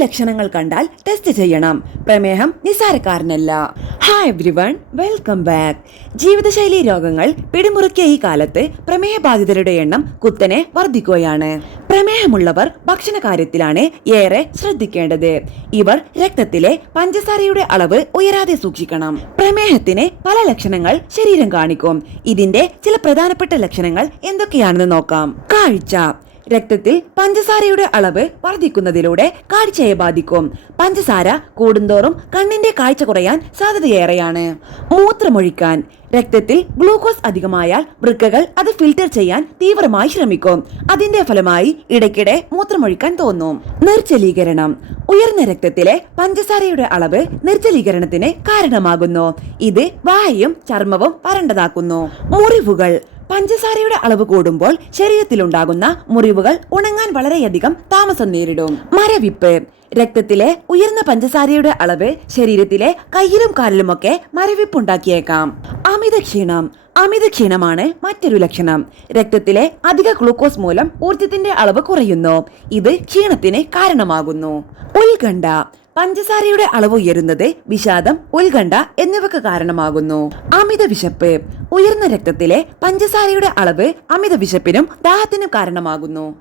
ലക്ഷണങ്ങൾ കണ്ടാൽ ടെസ്റ്റ് ചെയ്യണം. പ്രമേഹം നിസ്സാരക്കാരനല്ല. Hi everyone, welcome back. ജീവിതശൈലി രോഗങ്ങൾ പിടിമുറുക്കിയ ഈ കാലത്ത് പ്രമേഹ ബാധിതരുടെ എണ്ണം കുത്തനെ വർദ്ധിക്കുകയാണ്. പ്രമേഹമുള്ളവർ ഭക്ഷണ കാര്യത്തിലാണ് ഏറെ ശ്രദ്ധിക്കേണ്ടത്. ഇവർ രക്തത്തിലെ പഞ്ചസാരയുടെ അളവ് ഉയരാതെ സൂക്ഷിക്കണം. പ്രമേഹത്തിന് പല ലക്ഷണങ്ങൾ ശരീരം കാണിക്കും. ഇതിന്റെ ചില പ്രധാനപ്പെട്ട ലക്ഷണങ്ങൾ എന്തൊക്കെയാണെന്ന് നോക്കാം. കാഴ്ച. രക്തത്തിൽ പഞ്ചസാരയുടെ അളവ് വർദ്ധിക്കുന്നതിലൂടെ കാഴ്ചയെ ബാധിക്കും. പഞ്ചസാര കൂടുന്തോറും കണ്ണിന്റെ കാഴ്ച കുറയാൻ സാധ്യതയേറെയാണ്. മൂത്രമൊഴിക്കാൻ. രക്തത്തിൽ ഗ്ലൂക്കോസ് അധികമായാൽ വൃക്കകൾ അത് ഫിൽറ്റർ ചെയ്യാൻ തീവ്രമായി ശ്രമിക്കും. അതിന്റെ ഫലമായി ഇടയ്ക്കിടെ മൂത്രമൊഴിക്കാൻ തോന്നും. നിർജ്ജലീകരണം. ഉയർന്ന രക്തത്തിലെ പഞ്ചസാരയുടെ അളവ് നിർജ്ജലീകരണത്തിന് കാരണമാകുന്നു. ഇത് വായയും ചർമ്മവും വരണ്ടതാക്കുന്നു. മുറിവുകൾ. പഞ്ചസാരയുടെ അളവ് കൂടുമ്പോൾ ശരീരത്തിലുണ്ടാകുന്ന മുറിവുകൾ ഉണങ്ങാൻ വളരെയധികം താമസം നേരിടും. മരവിപ്പ്. രക്തത്തിലെ ഉയർന്ന പഞ്ചസാരയുടെ അളവ് ശരീരത്തിലെ കയ്യിലും കാലിലുമൊക്കെ മരവിപ്പുണ്ടാക്കിയേക്കാം. അമിതക്ഷീണം. അമിതക്ഷീണമാണ് മറ്റൊരു ലക്ഷണം. രക്തത്തിലെ അധിക ഗ്ലൂക്കോസ് മൂലം ഊർജത്തിന്റെ അളവ് കുറയുന്നു. ഇത് ക്ഷീണത്തിന് കാരണമാകുന്നു. ഉത്കണ്ഠ. പഞ്ചസാരയുടെ അളവ് ഉയരുന്നത് വിഷാദം, ഉത്കണ്ഠ എന്നിവക്ക് കാരണമാകുന്നു. അമിത വിശപ്പ്. ഉയർന്ന രക്തത്തിലെ പഞ്ചസാരയുടെ അളവ് അമിത വിശപ്പിനും ദാഹത്തിനും കാരണമാകുന്നു.